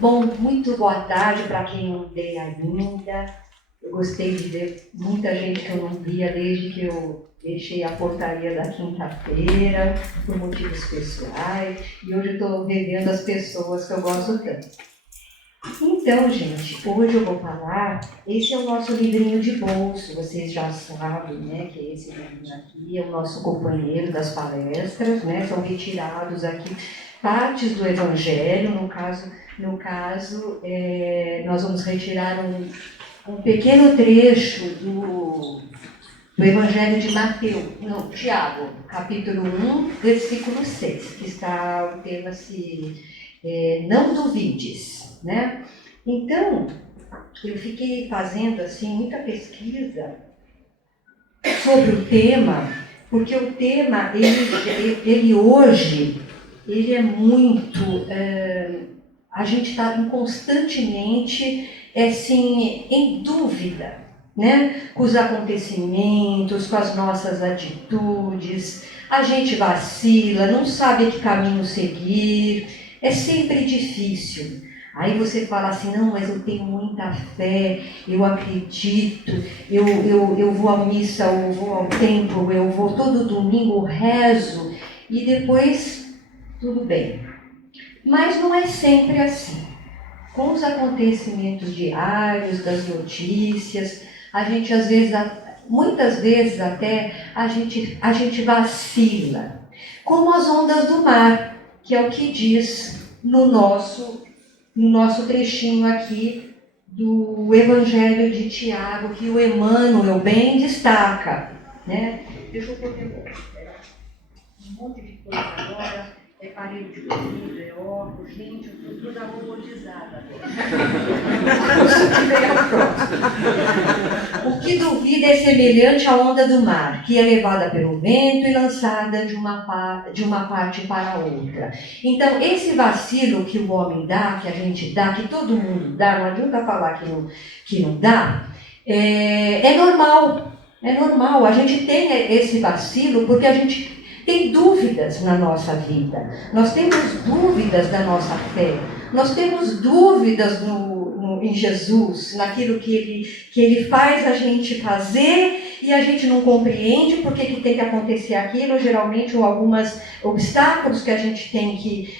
Bom, muito boa tarde para quem não veio ainda. Eu gostei de ver muita gente que eu não via desde que eu deixei a portaria da quinta-feira, por motivos pessoais, e hoje estou revendo as pessoas que eu gosto tanto. Então, gente, hoje eu vou falar, esse é o nosso livrinho de bolso, vocês já sabem, né, que esse livrinho aqui é o nosso companheiro das palestras, né, são retirados aqui partes do Evangelho, no caso nós vamos retirar um pequeno trecho do Evangelho de Tiago, capítulo 1, versículo 6, que está o tema não duvides, né? Então, eu fiquei fazendo assim muita pesquisa sobre o tema, porque o tema, ele hoje, ele é muito... a gente está constantemente assim, em dúvida, né? Com os acontecimentos, com as nossas atitudes, a gente vacila, não sabe que caminho seguir, é sempre difícil. Aí você fala assim, não, mas eu tenho muita fé, eu acredito, eu vou à missa, eu vou ao templo, eu vou todo domingo, rezo, e depois tudo bem. Mas não é sempre assim. Com os acontecimentos diários, das notícias, a gente às vezes, muitas vezes até, a gente vacila. Como as ondas do mar, que é o que diz no nosso trechinho aqui do Evangelho de Tiago, que o Emmanuel bem destaca, né? Deixa eu poder um monte de coisa agora. É parede de comida, é óculos, gente, eu estou toda robotizada. O que duvida é semelhante à onda do mar, que é levada pelo vento e lançada de uma parte para a outra. Então, esse vacilo que o homem dá, que a gente dá, que todo mundo dá, não adianta falar que não dá, é normal. É normal, a gente tem esse vacilo porque a gente tem dúvidas na nossa vida, nós temos dúvidas da nossa fé, nós temos dúvidas em Jesus, naquilo que ele faz a gente fazer e a gente não compreende por que tem que acontecer aquilo, geralmente alguns obstáculos que a gente tem que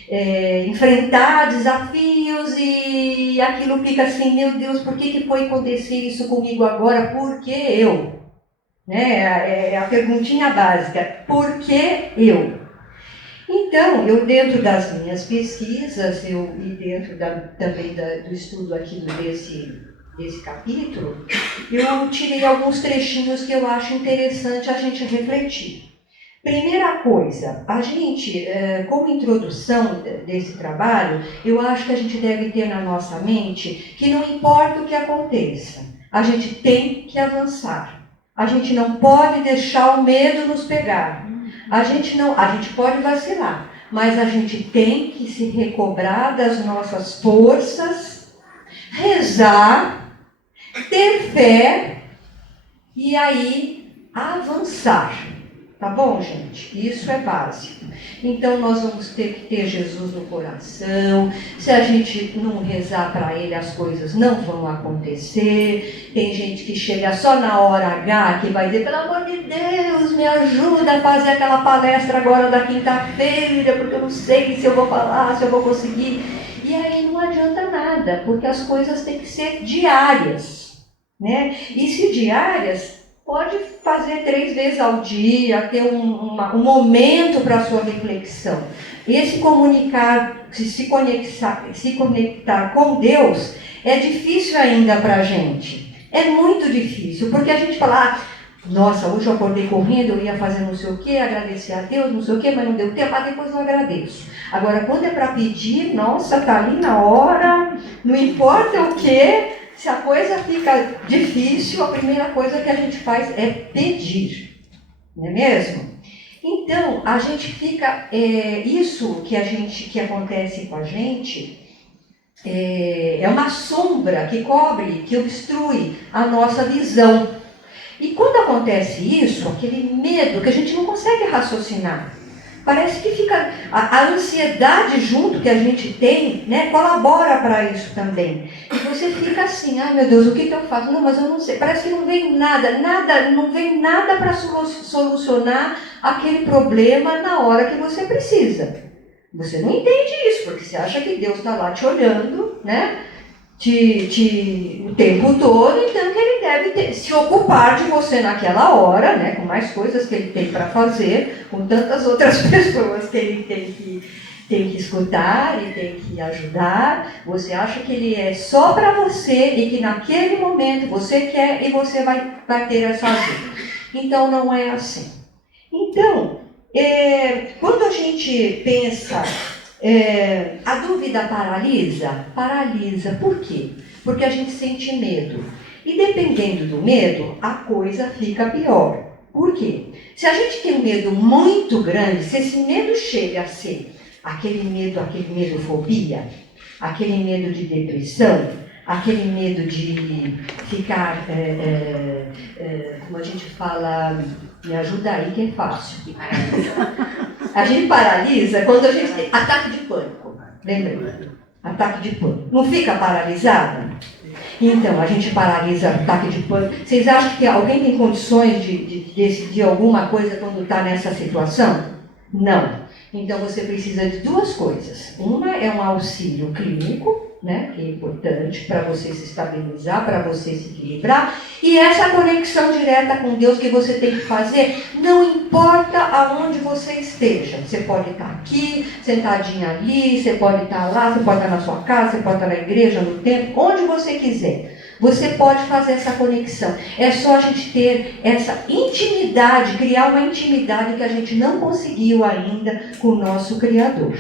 enfrentar, desafios, e aquilo fica assim, meu Deus, por que foi acontecer isso comigo agora? Por que eu? É a perguntinha básica, por que eu? Então, eu dentro das minhas pesquisas, e dentro também do estudo aqui desse capítulo, eu tirei alguns trechinhos que eu acho interessante a gente refletir. Primeira coisa, a gente, como introdução desse trabalho, eu acho que a gente deve ter na nossa mente que não importa o que aconteça, a gente tem que avançar. A gente não pode deixar o medo nos pegar. A gente pode vacilar, mas a gente tem que se recobrar das nossas forças, rezar, ter fé e aí avançar. Tá bom, gente? Isso é básico. Então, nós vamos ter que ter Jesus no coração. Se a gente não rezar para Ele, as coisas não vão acontecer. Tem gente que chega só na hora H, que vai dizer, pelo amor de Deus, me ajuda a fazer aquela palestra agora da quinta-feira, porque eu não sei se eu vou falar, se eu vou conseguir. E aí não adianta nada, porque as coisas têm que ser diárias, né? E se diárias, pode fazer 3 vezes ao dia, ter um momento para a sua reflexão. E se conectar com Deus é difícil ainda para a gente. É muito difícil, porque a gente fala, nossa, hoje eu acordei correndo, eu ia fazer não sei o quê, agradecer a Deus, não sei o quê, mas não deu tempo, mas depois eu agradeço. Agora, quando é para pedir, nossa, está ali na hora, não importa o quê. Se a coisa fica difícil, a primeira coisa que a gente faz é pedir, não é mesmo? Então, a gente fica, isso que acontece com a gente, é uma sombra que cobre, que obstrui a nossa visão. E quando acontece isso, aquele medo que a gente não consegue raciocinar, Parece que fica a ansiedade junto que a gente tem, né, colabora para isso também. E você fica assim, ai meu Deus, o que eu faço? Não, mas eu não sei. Parece que não vem nada, não vem nada para solucionar aquele problema na hora que você precisa. Você não entende isso, porque você acha que Deus está lá te olhando, né? O tempo todo, então que ele deve se ocupar de você naquela hora, né, com mais coisas que ele tem para fazer, com tantas outras pessoas que ele tem que escutar e tem que ajudar. Você acha que ele é só para você e que naquele momento você quer e você vai ter essa ajuda. Então não é assim. Então, quando a gente pensa... a dúvida paralisa? Paralisa. Por quê? Porque a gente sente medo. E dependendo do medo, a coisa fica pior. Por quê? Se a gente tem um medo muito grande, se esse medo chega a ser aquele medo fobia, aquele medo de depressão, aquele medo de ficar, como a gente fala, me ajuda aí que é fácil. A gente paralisa quando a gente tem ataque de pânico. Lembra? Ataque de pânico. Não fica paralisada? Então, a gente paralisa ataque de pânico. Vocês acham que alguém tem condições de decidir alguma coisa quando está nessa situação? Não. Então, você precisa de duas coisas. Uma é um auxílio clínico, né, que é importante para você se estabilizar, para você se equilibrar. E essa conexão direta com Deus que você tem que fazer, não importa aonde você esteja. Você pode estar aqui, sentadinha ali, você pode estar lá, você pode estar na sua casa, você pode estar na igreja, no templo, onde você quiser. Você pode fazer essa conexão. É só a gente ter essa intimidade, criar uma intimidade que a gente não conseguiu ainda com o nosso Criador.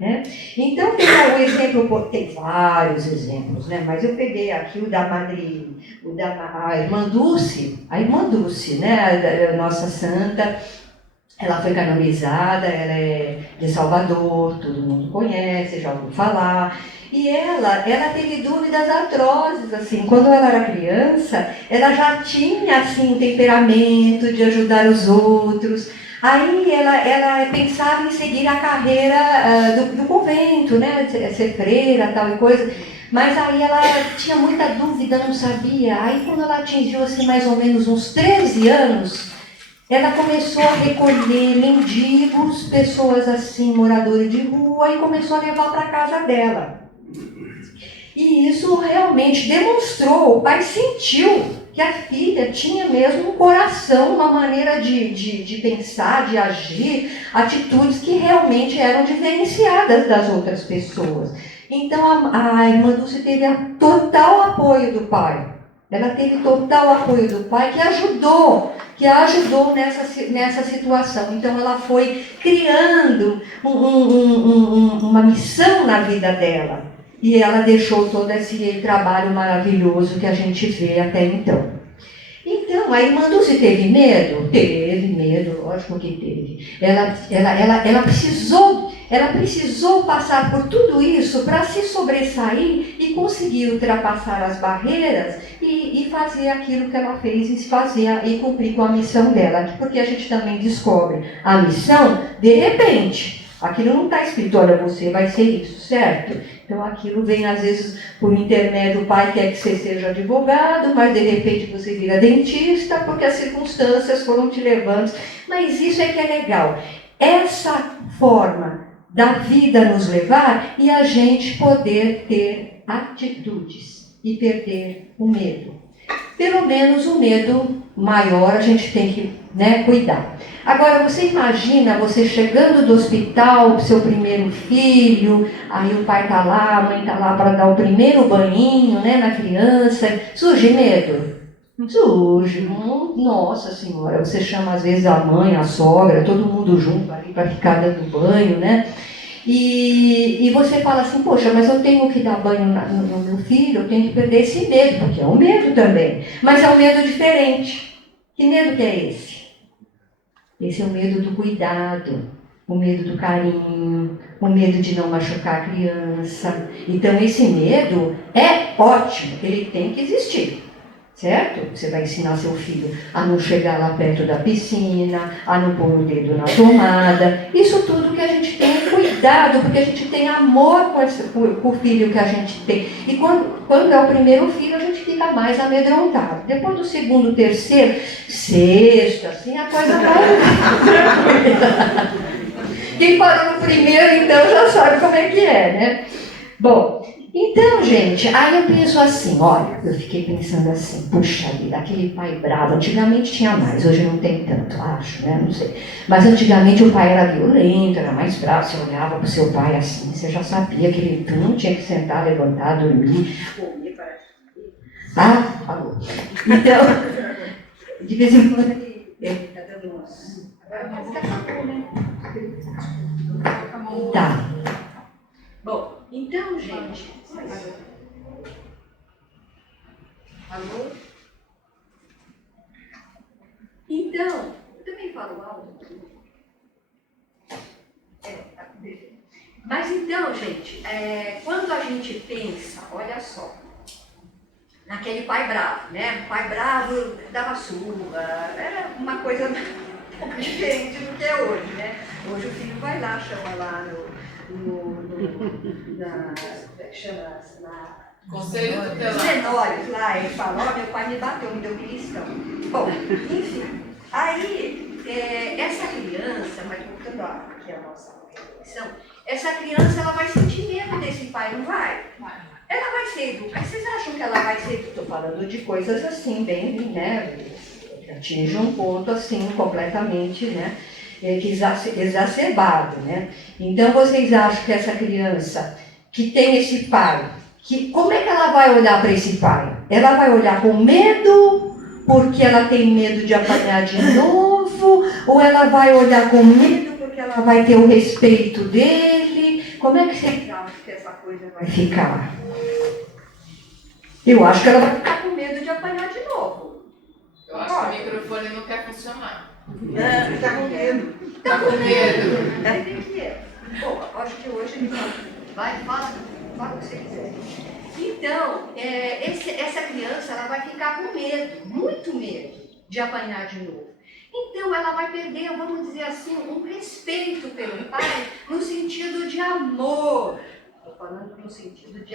Né? Então, o exemplo, tem vários exemplos, né? Mas eu peguei aqui o da Madre, a irmã Dulce, né? A nossa santa. Ela foi canonizada, ela é de Salvador, todo mundo conhece, já ouviu falar. E ela teve dúvidas atrozes, assim, quando ela era criança, ela já tinha, assim, um temperamento de ajudar os outros. Aí ela pensava em seguir a carreira do convento, né, ser freira, tal e coisa. Mas aí ela tinha muita dúvida, não sabia. Aí quando ela atingiu, assim, mais ou menos uns 13 anos, ela começou a recolher mendigos, pessoas assim, moradores de rua, e começou a levar para a casa dela. E isso realmente demonstrou, o pai sentiu que a filha tinha mesmo um coração, uma maneira de pensar, de agir, atitudes que realmente eram diferenciadas das outras pessoas. Então a irmã Dulce teve total apoio do pai. Ela teve total apoio do pai, que a ajudou nessa situação. Então ela foi criando uma missão na vida dela. E ela deixou todo esse trabalho maravilhoso que a gente vê até então. Então, a irmã Dulce teve medo? Teve medo, lógico que teve. Ela precisou passar por tudo isso para se sobressair e conseguir ultrapassar as barreiras e fazer aquilo que ela fez e cumprir com a missão dela. Porque a gente também descobre a missão de repente. Aquilo não está escrito, olha, você vai ser isso, certo? Então aquilo vem às vezes por intermédio, o pai quer que você seja advogado, mas de repente você vira dentista, porque as circunstâncias foram te levando. Mas isso é que é legal. Essa forma da vida nos levar e a gente poder ter atitudes e perder o medo. Pelo menos o medo maior a gente tem que, né, cuidar. Agora, você imagina você chegando do hospital, seu primeiro filho, aí o pai está lá, a mãe está lá para dar o primeiro banhinho, né, na criança. Surge medo? Surge. Nossa Senhora, você chama às vezes a mãe, a sogra, todo mundo junto ali para ficar dando banho, né? E você fala assim, poxa, mas eu tenho que dar banho no meu filho, eu tenho que perder esse medo, porque é um medo também. Mas é um medo diferente. Que medo que é esse? Esse é o medo do cuidado, o medo do carinho, o medo de não machucar a criança. Então esse medo é ótimo, ele tem que existir. certo? Você vai ensinar seu filho a não chegar lá perto da piscina, a não pôr o dedo na tomada. Isso tudo que a gente tem cuidado, porque a gente tem amor com o filho que a gente tem. E quando é o primeiro filho, a gente fica mais amedrontado. Depois do segundo, terceiro, sexto, assim, a coisa vai... Quem parou no primeiro, então, já sabe como é que é, né? Bom, então, gente, aí eu penso assim, olha, eu fiquei pensando assim, puxa vida, aquele pai bravo, antigamente tinha mais, hoje não tem tanto, acho, né, não sei. Mas antigamente o pai era violento, era mais bravo, você olhava pro seu pai assim, você já sabia que ele não tinha que sentar, levantar, dormir. Ah, falou. Então, de vez em quando ele tá dando umas... Tá. Bom, então, gente... Alô? Então, eu também falo alto. Mas então, gente, quando a gente pensa, olha só, naquele pai bravo, né? O pai bravo dava surra, era uma coisa um pouco diferente do que é hoje, né? Hoje o filho vai lá, chama lá Conselho tutelar. Os menores lá, ele fala, ó, meu pai me bateu, me deu beliscão. Bom, enfim, aí, essa criança, mas voltando aqui a nossa reflexão, essa criança, ela vai sentir medo desse pai, não vai? Ela vai ser educada. Vocês acham que ela vai ser, estou falando de coisas assim, bem, né, que atinge um ponto assim, completamente, né, exacerbado, né? Então, vocês acham que essa criança que tem esse pai, como é que ela vai olhar para esse pai? Ela vai olhar com medo, porque ela tem medo de apanhar de novo? Ou ela vai olhar com medo porque ela vai ter o respeito dele? Como é que vocês acham que essa coisa vai ficar? Eu acho que ela vai ficar com medo de apanhar de novo. Eu acho que o microfone não quer funcionar. Está com medo. Tá com medo. Bom, acho que hoje ele vai, fala o que você quiser. Então, essa criança ela vai ficar com medo, muito medo de apanhar de novo. Então, ela vai perder, vamos dizer assim, um respeito pelo pai no sentido de amor. Estou falando no sentido de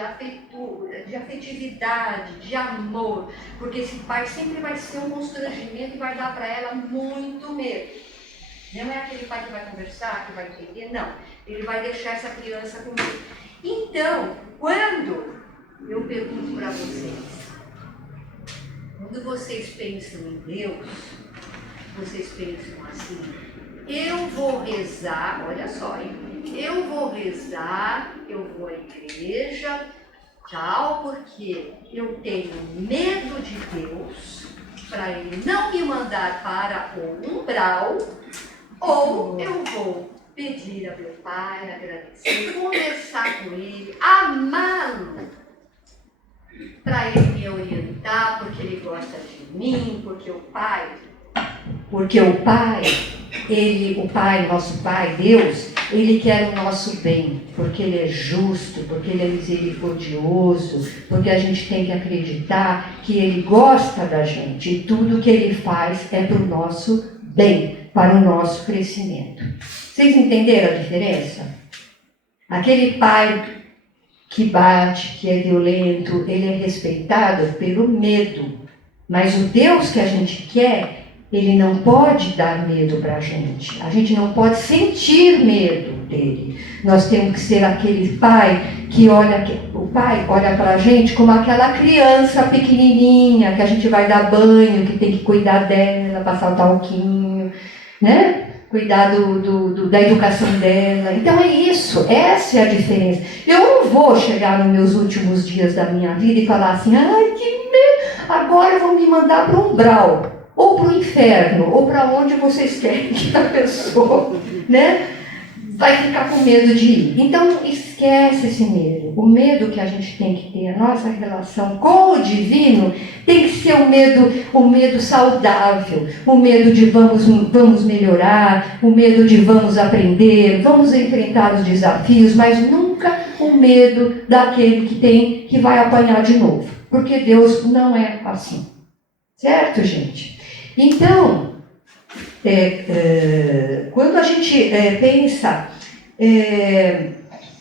afetividade, de amor. Porque esse pai sempre vai ser um constrangimento e vai dar para ela muito medo. Não é aquele pai que vai conversar, que vai entender, não. Ele vai deixar essa criança com medo. Então, quando eu pergunto para vocês, quando vocês pensam em Deus, vocês pensam assim, eu vou rezar, olha só, hein? Eu vou rezar, eu vou à igreja, tal, porque eu tenho medo de Deus, para Ele não me mandar para o umbral, ou eu vou pedir a meu pai, agradecer, conversar com ele, amá-lo, para ele me orientar, porque ele gosta de mim, porque o pai, nosso pai, Deus, ele quer o nosso bem, porque ele é justo, porque ele é misericordioso, porque a gente tem que acreditar que ele gosta da gente e tudo que ele faz é para o nosso bem, para o nosso crescimento. Vocês entenderam a diferença? Aquele pai que bate, que é violento, ele é respeitado pelo medo. Mas o Deus que a gente quer, ele não pode dar medo para a gente. A gente não pode sentir medo dele. Nós temos que ser aquele pai que o pai olha para a gente como aquela criança pequenininha, que a gente vai dar banho, que tem que cuidar dela, passar o talquinho, né? Cuidar da educação dela. Então é isso, essa é a diferença. Eu não vou chegar nos meus últimos dias da minha vida e falar assim, ai que medo, agora vão me mandar para o umbral, ou para o inferno, ou para onde vocês querem que a pessoa, né, vai ficar com medo de ir. Então esquece esse medo. O medo que a gente tem que ter, a nossa relação com o divino, tem que ser o medo saudável, o medo de vamos melhorar, o medo de vamos aprender, vamos enfrentar os desafios, mas nunca o medo daquele que vai apanhar de novo. Porque Deus não é assim. Certo, gente? Então, quando a gente pensa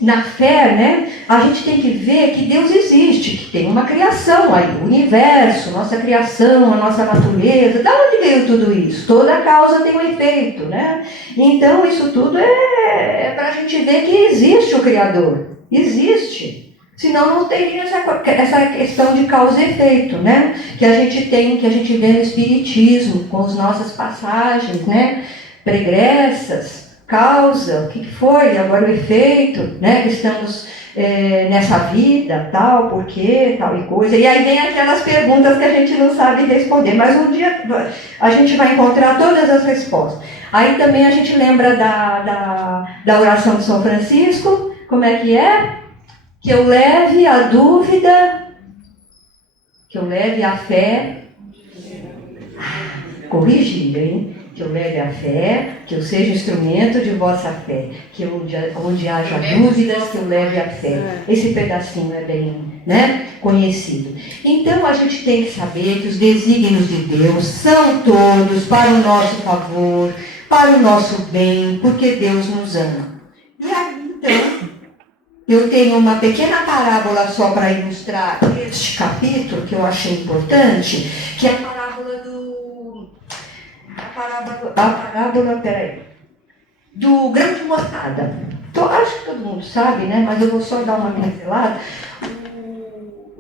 na fé, né, a gente tem que ver que Deus existe, que tem uma criação aí, o universo, nossa criação, a nossa natureza. Da onde veio tudo isso? Toda causa tem um efeito, né? Então, isso tudo é para a gente ver que existe o Criador. Existe. Senão não teria essa questão de causa e efeito, né? Que a gente tem, que a gente vê no Espiritismo, com as nossas passagens, né? Pregressas, causa, o que foi, agora o efeito, né? Que estamos nessa vida, tal, por quê, tal e coisa. E aí vem aquelas perguntas que a gente não sabe responder, mas um dia a gente vai encontrar todas as respostas. Aí também a gente lembra da oração de São Francisco, como é que é? Que eu leve a dúvida, que eu leve a fé, corrigida, hein? Que eu leve a fé, que eu seja instrumento de vossa fé, que onde haja dúvidas, que eu leve a fé. Esse pedacinho é bem, né, conhecido. Então a gente tem que saber que os desígnios de Deus são todos para o nosso favor, para o nosso bem, porque Deus nos ama. E aí, então, eu tenho uma pequena parábola só para ilustrar este capítulo, que eu achei importante, que é a parábola do grão de mostarda. Então, acho que todo mundo sabe, né? Mas eu vou só dar uma pincelada.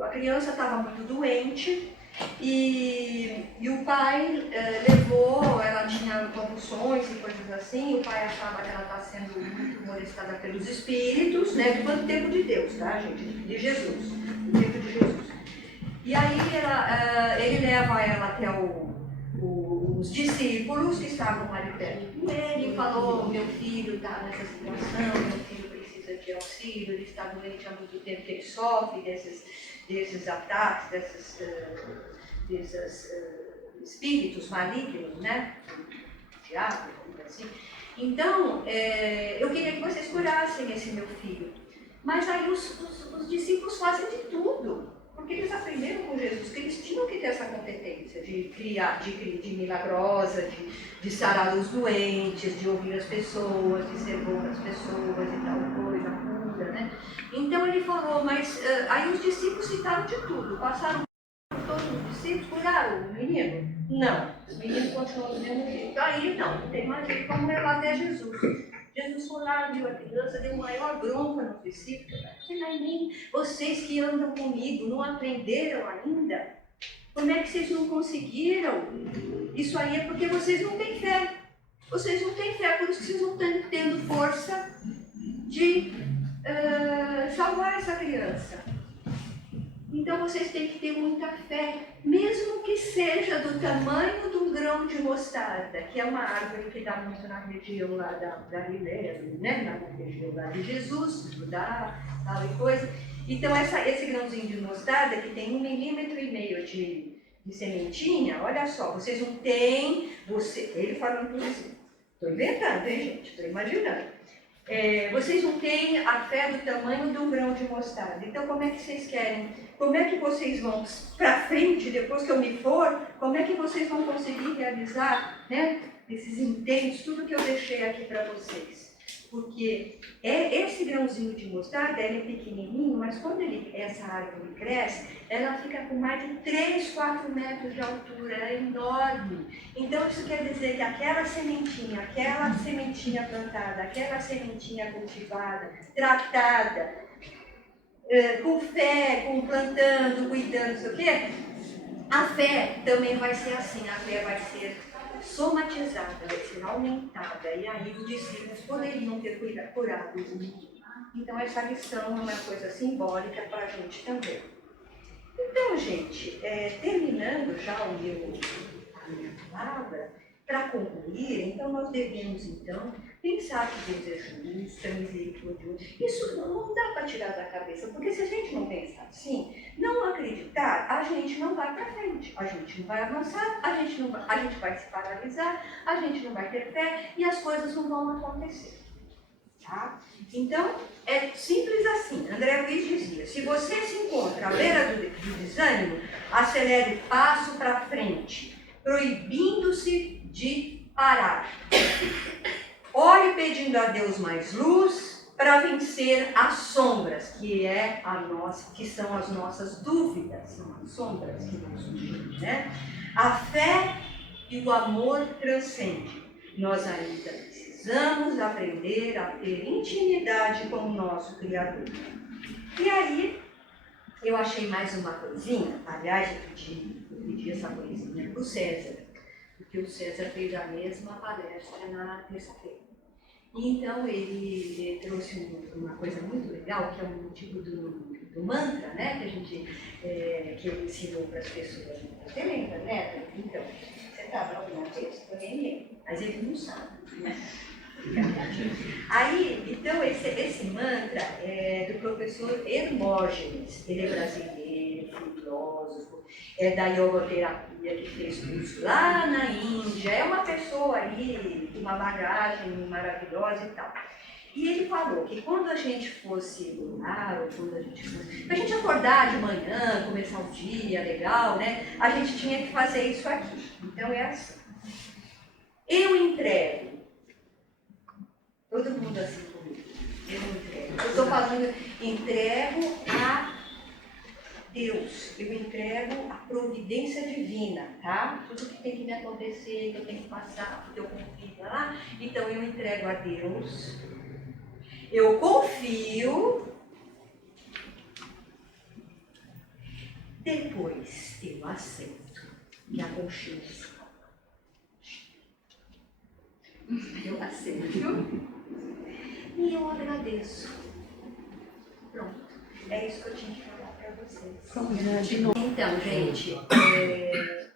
A criança estava muito doente e o pai levou, ela tinha convulsões e coisas assim, o pai achava que ela estava sendo muito molestada pelos espíritos, né? Do tempo de Deus, tá, gente? De Jesus, do tempo de Jesus. E aí ele leva ela até os discípulos que estavam ali perto dele e falou: meu filho está nessa situação, meu filho precisa de auxílio, ele está doente há muito tempo, que ele sofre desses ataques, desses espíritos malignos, né? Diabo, assim. Então, eu queria que vocês curassem esse meu filho. Mas aí os discípulos fazem de tudo. Porque eles aprenderam com Jesus que eles tinham que ter essa competência de criar, de milagrosa, de sarar os doentes, de ouvir as pessoas, de ser bom para as pessoas e tal coisa, cura, né? Então ele falou, mas aí os discípulos citaram de tudo, passaram por todos os discípulos, curaram o menino? Não, os meninos continuam do mesmo jeito. Aí não tem mais jeito, vamos levar até Jesus. Jesus foi lá, viu a criança, deu maior bronca nos discípulos. Vocês que andam comigo não aprenderam ainda? Como é que vocês não conseguiram? Isso aí é porque vocês não têm fé. Vocês não têm fé, por isso que vocês não estão tendo força de salvar essa criança. Então vocês têm que ter muita fé, mesmo que seja do tamanho de um grão de mostarda, que é uma árvore que dá muito na região lá da Galileia, né? Na região lá de Jesus, Judá, tal e coisa. Então esse grãozinho de mostarda, que tem 1,5 milímetros de sementinha, olha só, vocês não têm, ele falando por isso, estou inventando, hein, gente? Estou imaginando. Vocês não têm a fé do tamanho de um grão de mostarda. Então, como é que vocês querem? Como é que vocês vão para frente, depois que eu me for, como é que vocês vão conseguir realizar, né, esses intentos, tudo que eu deixei aqui para vocês? Porque esse grãozinho de mostarda, ele é pequenininho, mas quando essa árvore cresce, ela fica com mais de 3, 4 metros de altura, é enorme. Então isso quer dizer que aquela sementinha plantada, aquela sementinha cultivada, tratada, com fé, plantando, cuidando, não sei o quê, a fé também vai ser assim, a fé vai ser somatizada, vai ser aumentada, e aí os discípulos poderiam ter curado os meninos. Então essa lição é uma coisa simbólica para a gente também. Então, gente, terminando já a minha palavra, para concluir, então nós devemos então pensar que Deus é justo, é misericordioso. Isso não dá para tirar da cabeça, porque se a gente não pensar assim, não acreditar, a gente não vai para frente, a gente não vai avançar, a gente vai se paralisar, a gente não vai ter fé e as coisas não vão acontecer. Tá? Então, é simples assim. André Luiz dizia, se você se encontra à beira do desânimo, acelere o passo para frente, proibindo-se de parar. Ore pedindo a Deus mais luz para vencer as sombras, que são as nossas dúvidas, são as sombras que vão surgir, né? A fé e o amor transcendem. Nós ainda precisamos aprender a ter intimidade com o nosso Criador. E aí, eu achei mais uma coisinha, aliás, eu pedi essa coisinha para o César, porque o César fez a mesma palestra na terça-feira. Então, ele trouxe uma coisa muito legal, que é um tipo do mantra, né, que ele ensinou para as pessoas. Você lembra, né? Então, você estava alguma vez? Eu nem lembro, mas ele não sabe, né? Aí, então, esse mantra é do professor Hermógenes, ele é brasileiro, filósofo, é da iogoterapia, que fez curso lá na Índia, é uma pessoa aí com uma bagagem maravilhosa e tal. E ele falou que quando a gente fosse orar, ou quando a gente acordar de manhã, começar o dia legal, né, a gente tinha que fazer isso aqui. Então é assim. Eu entrego. Todo mundo assim comigo. Eu entrego. Eu estou falando, entrego a Deus. Eu entrego a providência divina, tá? Tudo que tem que me acontecer, que eu tenho que passar, porque eu confio lá. Então eu entrego a Deus. Eu confio. Depois eu aceito que a consciência. Eu aceito. E eu agradeço. Pronto. É isso que eu tinha que falar para vocês. Então, gente,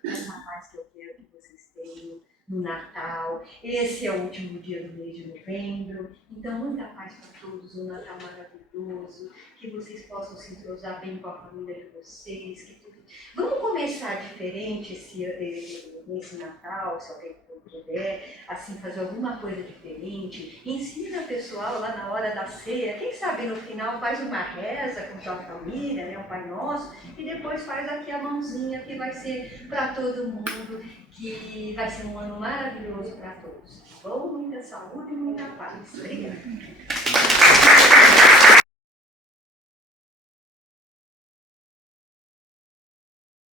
essa paz que eu quero que vocês tenham no Natal. Esse é o último dia do mês de novembro. Então, muita paz para todos, um Natal maravilhoso. Que vocês possam se entrosar bem com a família de vocês. Vamos começar diferente nesse Natal, se alguém puder, assim, fazer alguma coisa diferente. Ensina o pessoal lá na hora da ceia. Quem sabe no final faz uma reza com sua família, né, um Pai Nosso, e depois faz aqui a mãozinha, que vai ser para todo mundo, que vai ser um ano maravilhoso para todos. Tá bom? Muita saúde e muita paz. Obrigada.